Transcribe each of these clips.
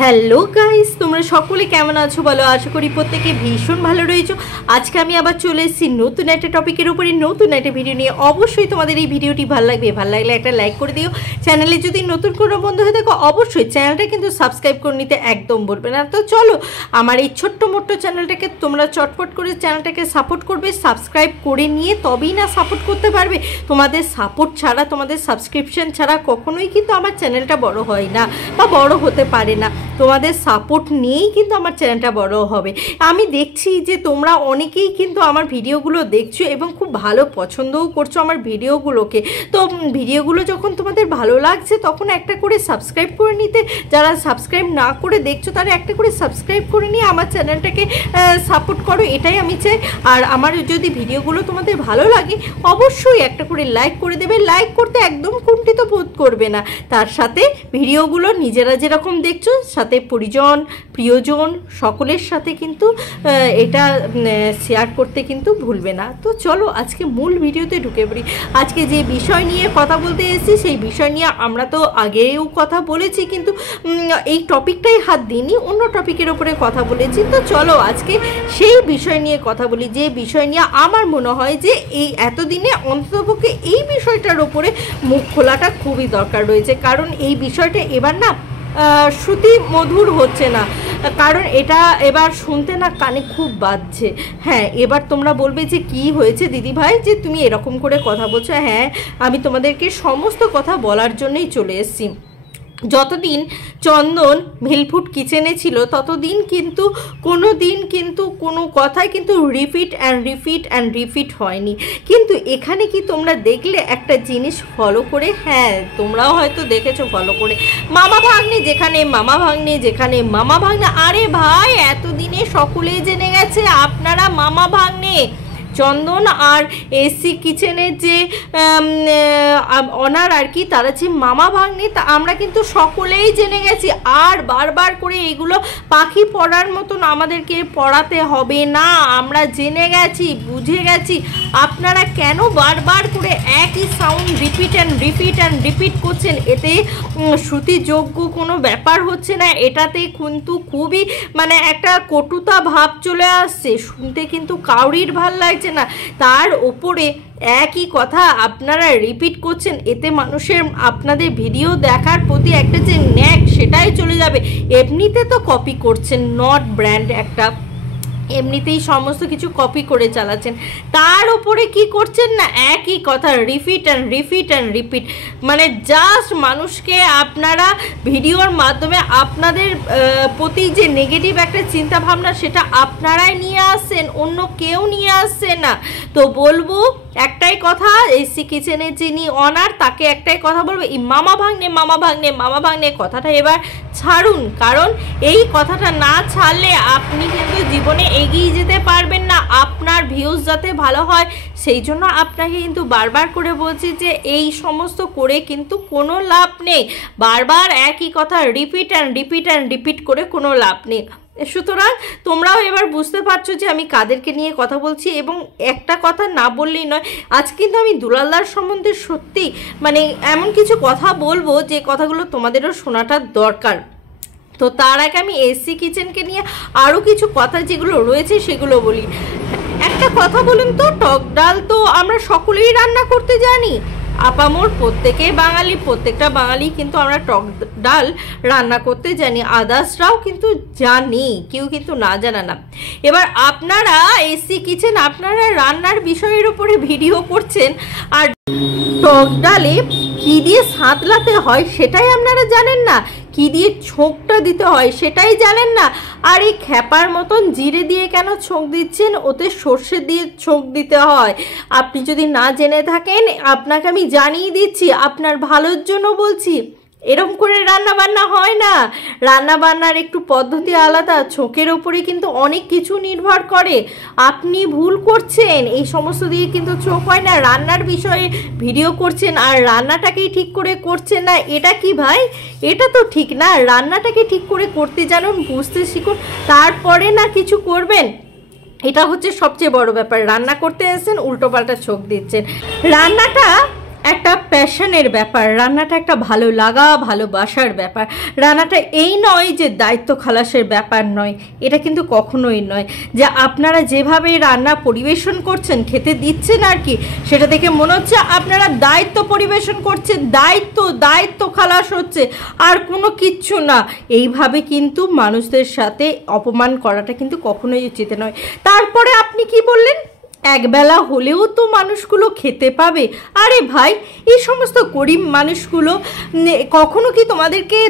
Hello guys, তোমরা সকলে কেমন আছো বলো? আশা করি প্রত্যেকে ভীষণ ভালো রয়েছো। আজকে আমি আবার চলে এসেছি নতুন একটা টপিকের উপরে, নতুন একটা ভিডিও নিয়ে। অবশ্যই তোমাদের এই ভিডিওটি ভালো লাগবে, ভালো লাগলে একটা লাইক করে দিও। চ্যানেলে যদি নতুন কোনো বন্ধু হয়ে থাকো অবশ্যই চ্যানেলটা কিন্তু সাবস্ক্রাইব করে নিতে একদম বলবে না। তো চলো, আমার এই ছোট্ট মোট্ট চ্যানেলটাকে তোমরা চটপট করে চ্যানেলটাকে সাপোর্ট করবে। সাবস্ক্রাইব করে নিয়ে তবেই না সাপোর্ট করতে পারবে। তোমাদের সাপোর্ট ছাড়া, তোমাদের সাবস্ক্রিপশন ছাড়া কখনোই কিন্তু আমার চ্যানেলটা বড় হয় না বা বড় হতে পারে না। তোমাদের সাপোর্ট নিয়েই কিন্তু আমার চ্যানেলটা বড় হবে। আমি দেখছি যে তোমরা অনেকেই কিন্তু আমার ভিডিওগুলো দেখছো এবং খুব ভালো পছন্দও করছো আমার ভিডিওগুলোকে। তো ভিডিওগুলো যখন তোমাদের ভালো লাগছে তখন একটা করে সাবস্ক্রাইব করে নিতে, যারা সাবস্ক্রাইব না করে দেখছো তারা একটা করে সাবস্ক্রাইব করে নিয়ে আমার চ্যানেলটাকে সাপোর্ট করো, এটাই আমি চাই। আর আমার যদি ভিডিওগুলো তোমাদের ভালো লাগে অবশ্যই একটা করে লাইক করে দেবে। লাইক করতে একদম কুণ্ঠিত বোধ করবে না। তার সাথে ভিডিওগুলো নিজেরা যেরকম দেখছো সাথে পরিজন প্রিয়জন সকলের সাথে কিন্তু এটা শেয়ার করতে কিন্তু ভুলবে না। তো চলো আজকে মূল ভিডিওতে ঢুকে পড়ি। আজকে যে বিষয় নিয়ে কথা বলতে এসেছি সেই বিষয় নিয়ে আমরা তো আগেও কথা বলেছি, কিন্তু এই টপিকটাই হাত দিইনি, অন্য টপিকের ওপরে কথা বলেছি। তো চলো আজকে সেই বিষয় নিয়ে কথা বলি, যে বিষয় নিয়ে আমার মনে হয় যে এই এতদিনে অন্ততপক্ষে এই বিষয়টার ওপরে মুখ খোলাটা খুবই দরকার রয়েছে। কারণ এই বিষয়টা এবার না শ্রুতি মধুর হচ্ছে না, কারণ এটা এবার শুনতে না কানে খুব বাজছে। হ্যাঁ, এবার তোমরা বলবে যে কি হয়েছে দিদি ভাই যে তুমি এরকম করে কথা বলছো। হ্যাঁ, আমি তোমাদেরকে সমস্ত কথা বলার জন্যই চলে এসেছি। যতদিন চন্দন ভিলফুড কিচেনে ছিল ততদিন কিন্তু কোনো দিন কিন্তু কোনো কথাই কিন্তু রিপিট হয়নি। কিন্তু এখানে কি তোমরা দেখলে একটা জিনিস ফলো করে? হ্যাঁ, তোমরাও হয়তো দেখেছো ফলো করে। মামা ভাগ্নে যেখানে মামা ভাগ্নে, আরে ভাই এতদিনে সকলেই জেনে গেছে আপনারা মামা ভাগ্নে। চন্দন আর এসি কিচেনের যে অনার আর কি, তারা যে মামা ভাগ্নে তা আমরা কিন্তু সকলেই জেনে গেছি। আর বারবার করে এগুলো পাখি পড়ার মতন আমাদেরকে পড়াতে হবে না, আমরা জেনে গেছি, বুঝে গেছি। আপনারা কেন বারবার করে একই সাউন্ড রিপিট করছেন? এতে শ্রুতিযোগ্য কোনো ব্যাপার হচ্ছে না, এটাতে কিন্তু খুবই মানে একটা কটুতা ভাব চলে আসছে, শুনতে কিন্তু কাউরির ভাল লাগছে না। তার ওপরে একই কথা আপনারা রিপিট করছেন, এতে মানুষের আপনাদের ভিডিও দেখার প্রতি একটা যে ন্যাক সেটাই চলে যাবে। এমনিতে তো কপি করছেন, নট ব্র্যান্ড একটা, এমনিতেই সমস্ত কিছু কপি করে চালাচ্ছেন, তার উপরে কি করছেন না একই কথা রিপিট। মানে জাস্ট মানুষকে আপনারা ভিডিওর মাধ্যমে আপনাদের প্রতি যে নেগেটিভ একটা চিন্তা ভাবনা সেটা আপনারাই নিয়ে আসছেন, অন্য কেউ নিয়ে আসছে না। তো বলবো একটাই কথা, এসি কিচেনের যিনি অনার তাকে একটাই কথা বলবো, এই মামা ভাগ্নে কথাটা এবার ছাড়ুন। কারণ এই কথাটা না ছাড়লে আপনি কিন্তু জীবনে এগিয়ে যেতে পারবেন না। আপনার ভিউজ যাতে ভালো হয় সেই জন্য আপনাকে কিন্তু বারবার করে বলছি যে এই সমস্ত করে কিন্তু কোনো লাভ নেই। বারবার একই কথা রিপিট করে কোনো লাভ নেই। সুতরাং তোমরাও এবার বুঝতে পারছো যে আমি কাদেরকে নিয়ে কথা বলছি। এবং একটা কথা না বললেই নয়, আজ কিন্তু আমি দুলালদার সম্বন্ধে সত্যি মানে এমন কিছু কথা বলবো যে কথাগুলো তোমাদেরও শোনাটা দরকার। তো তার আগে আমি এসি কিচেনকে নিয়ে আরও কিছু কথা যেগুলো রয়েছে সেগুলো বলি। একটা কথা বলুন তো, টক ডাল তো আমরা সকলেই রান্না করতে জানি, আপামোর প্রত্যেকটা বাঙালি কিন্তু আমরা টক ডাল রান্না করতে জানি, আদার্সরাও কিন্তু জানি, কেউ কিন্তু না জানা না। এবার আপনারা এসি কিচেন আপনারা রান্নার বিষয়ের উপরে ভিডিও করছেন আর টক ডালে কী দিয়ে সাঁতলাতে হয় সেটাই আপনারা জানেন না, কী দিয়ে ছোঁকটা দিতে হয় সেটাই জানেন না। আর এই খ্যাপার মতন জিরে দিয়ে কেন ছোঁক দিচ্ছেন? ওতে সর্ষে দিয়ে ছোঁক দিতে হয়। আপনি যদি না জেনে থাকেন আপনাকে আমি জানিয়ে দিচ্ছি, আপনার ভালোর জন্য বলছি। এরকম করে রান্নাবান্না হয় না, রান্নাবান্নার একটু পদ্ধতি আলাদা, ছোঁকের ওপরে কিন্তু অনেক কিছু নির্ভর করে। আপনি ভুল করছেন, এই সমস্ত দিয়ে কিন্তু ছোঁক হয় না। রান্নার বিষয়ে ভিডিও করছেন আর রান্নাটাকেই ঠিক করে করছেন না, এটা কি ভাই? এটা তো ঠিক না। রান্নাটাকে ঠিক করে করতে জানুন, বুঝতে শিখুন, তারপরে না কিছু করবেন। এটা হচ্ছে সবচেয়ে বড় ব্যাপার। রান্না করতে এসেছেন উল্টোপাল্টা ছোঁক দিচ্ছেন। রান্নাটা একটা প্যাশনের ব্যাপার, রান্নাটা একটা ভালো লাগা ভালোবাসার ব্যাপার। রান্নাটা এই নয় যে দায়িত্ব খালাসের ব্যাপার নয়, এটা কিন্তু কখনোই নয়। যে আপনারা যেভাবে রান্না পরিবেশন করছেন, খেতে দিচ্ছেন আর কি, সেটা দেখে মনে হচ্ছে আপনারা দায়িত্ব পরিবেশন করছেন, দায়িত্ব খালাস হচ্ছে, আর কোনো কিচ্ছু না। এইভাবে কিন্তু মানুষদের সাথে অপমান করাটা কিন্তু কখনোই উচিত নয়। তারপরে আপনি কি বললেন, একবেলা হলেও তো মানুষগুলো খেতে পাবে। আরে ভাই, এই সমস্ত গরিব মানুষগুলো কখনো কি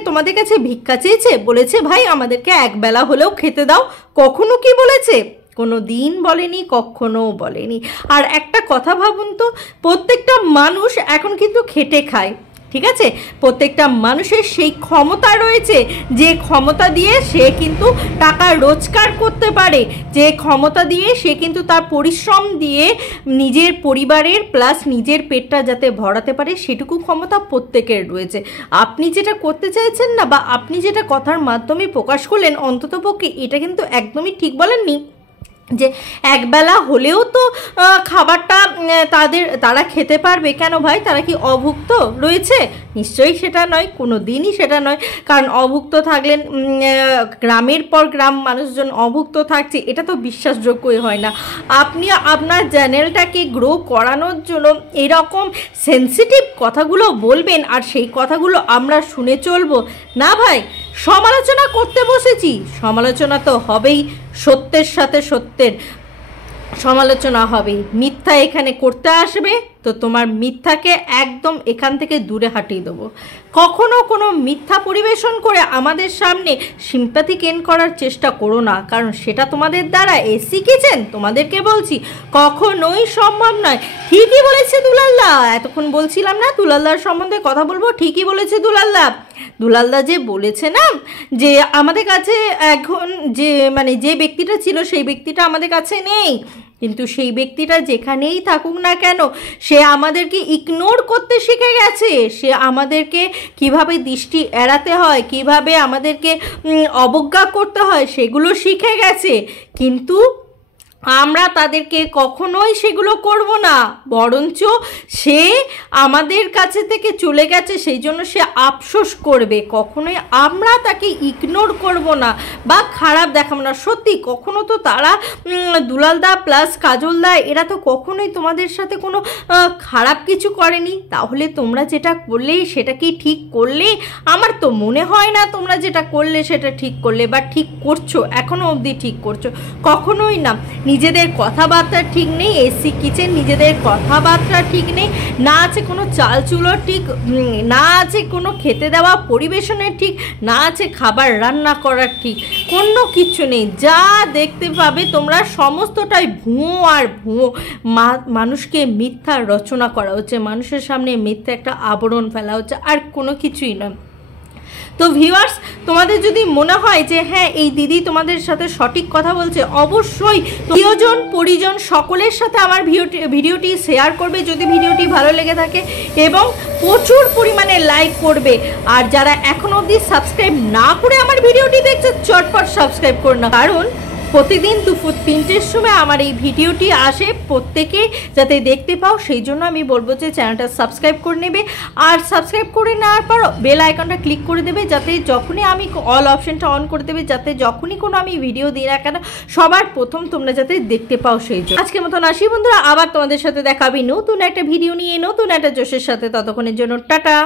তোমাদের কাছে ভিক্ষা চেয়েছে? বলেছে ভাই আমাদেরকে একবেলা হলেও খেতে দাও? কখনো কি বলেছে? কোনো দিন বলেনি, কখনো বলেনি। আর একটা কথা ভাবুন তো, প্রত্যেকটা মানুষ এখন কিন্তু খেটে খায়, ঠিক আছে? প্রত্যেকটা মানুষের সেই ক্ষমতা রয়েছে, যে ক্ষমতা দিয়ে সে কিন্তু টাকা রোজগার করতে পারে, যে ক্ষমতা দিয়ে সে কিন্তু তার পরিশ্রম দিয়ে নিজের পরিবারের প্লাস নিজের পেটটা যাতে ভরাতে পারে, সেটুকু ক্ষমতা প্রত্যেকের রয়েছে। আপনি যেটা করতে চাইছেন না, বা আপনি যেটা কথার মাধ্যমে প্রকাশ করলেন, অন্ততপক্ষে এটা কিন্তু একদমই ঠিক বলেননি যে একবেলা হলেও তো খাবারটা তারা খেতে পারবে। কেন ভাই, তারা কি অভুক্ত রয়েছে? নিশ্চয়ই সেটা নয়, কোনো দিনই সেটা নয়। কারণ অভুক্ত থাকলেন, গ্রামের পর গ্রাম মানুষজন অভুক্ত থাকছে, এটা তো বিশ্বাসযোগ্যই হয় না। আপনি আপনার চ্যানেলটাকে গ্রো করানোর জন্য এরকম সেন্সিটিভ কথাগুলো বলবেন, আর সেই কথাগুলো আমরা শুনে চলবো না ভাই। সমালোচনা করতে বসেছি, সমালোচনা তো হবেই, সত্যের সাথে সত্যের সমালোচনা হবে। মিথ্যা এখানে করতে আসবে তো তোমার মিথ্যাকে একদম এখান থেকে দূরে হাঁটিয়ে দেবো। কখনো কোনো মিথ্যা পরিবেশন করে আমাদের সামনে সিম্প্যাথি গেইন করার চেষ্টা করো না, কারণ সেটা তোমাদের দ্বারা শিখেছেন, তোমাদেরকে বলছি কখনোই সম্ভব নয়। ঠিকই বলেছে দুলালদা, এতক্ষণ বলছিলাম না দুলালদার সম্বন্ধে কথা বলবো, ঠিকই বলেছে দুলালদা যে বলেছে না যে আমাদের কাছে এখন যে ব্যক্তিটা ছিল সেই ব্যক্তিটা আমাদের কাছে নেই, কিন্তু সেই ব্যক্তিটা যেখানেই থাকুক না কেন সে আমাদেরকে ইগনোর করতে শিখে গেছে। সে আমাদেরকে কিভাবে দৃষ্টি এড়াতে হয়, কিভাবে আমাদেরকে অবজ্ঞা করতে হয়, সেগুলো শিখে গেছে। কিন্তু আমরা তাদেরকে কখনোই সেগুলো করব না, বরঞ্চ সে আমাদের কাছে থেকে চলে গেছে সেই জন্য সে আফসোস করবে। কখনোই আমরা তাকে ইগনোর করব না বা খারাপ দেখাবো না। সত্যি কখনো তো তারা দুলালদা প্লাস কাজলদা এরা তো কখনোই তোমাদের সাথে কোনো খারাপ কিছু করেনি। তাহলে তোমরা যেটা করলে সেটা কি ঠিক করলে? আমার তো মনে হয় না তোমরা যেটা করলে সেটা ঠিক করলে বা ঠিক করছো, এখনো অবধি ঠিক করছো, কখনোই না। নিজেদের কথাবার্তা ঠিক নেই, এসি কিচেন নিজেদের কথাবার্তা ঠিক নেই, না আছে কোনো চালচুলো ঠিক, না আছে কোনো খেতে দেওয়া পরিবেশনের ঠিক, না আছে খাবার রান্না করার ঠিক, কোনো কিছু নেই। যা দেখতে পাবে তোমরা সমস্তটাই ভুয়ো আর ভুয়ো। মানুষকে মিথ্যা রচনা করা হচ্ছে, মানুষের সামনে মিথ্যা একটা আবরণ ফেলা হচ্ছে, আর কোনো কিছুই নয়। তো ভিউয়ার্স, তোমাদের যদি মনে হয় যে হ্যাঁ এই দিদি তোমাদের সাথে সঠিক কথা বলছে, অবশ্যই প্রিয়জন পরিজন সকলের সাথে আমার ভিডিওটি শেয়ার করবে যদি ভিডিওটি ভালো লেগে থাকে, এবং প্রচুর পরিমাণে লাইক করবে। আর যারা এখনো অবধি সাবস্ক্রাইব না করে আমার ভিডিওটি দেখছে, চটপট সাবস্ক্রাইব করো না, কারণ প্রতিদিন দুপুর 3টের সময় আমার এই ভিডিওটি আসে, প্রত্যেকে যাতে দেখতে পাও সেই জন্য আমি বলবো যে চ্যানেলটা সাবস্ক্রাইব করে নেবে। আর সাবস্ক্রাইব করে নেওয়ার পর বেল আইকনটা ক্লিক করে দেবে, যাতে যখনই আমি অল অপশনটা অন করে দেবে, যাতে যখনই কোনো আমি ভিডিও দিই না কেন সবার প্রথম তোমরা যাতে দেখতে পাও সেই জন্য। আজকের মতন আসি বন্ধুরা, আবার তোমাদের সাথে দেখা হবে নতুন একটা ভিডিও নিয়ে, নতুন একটা জোশের সাথে। ততক্ষণের জন্য টাটা।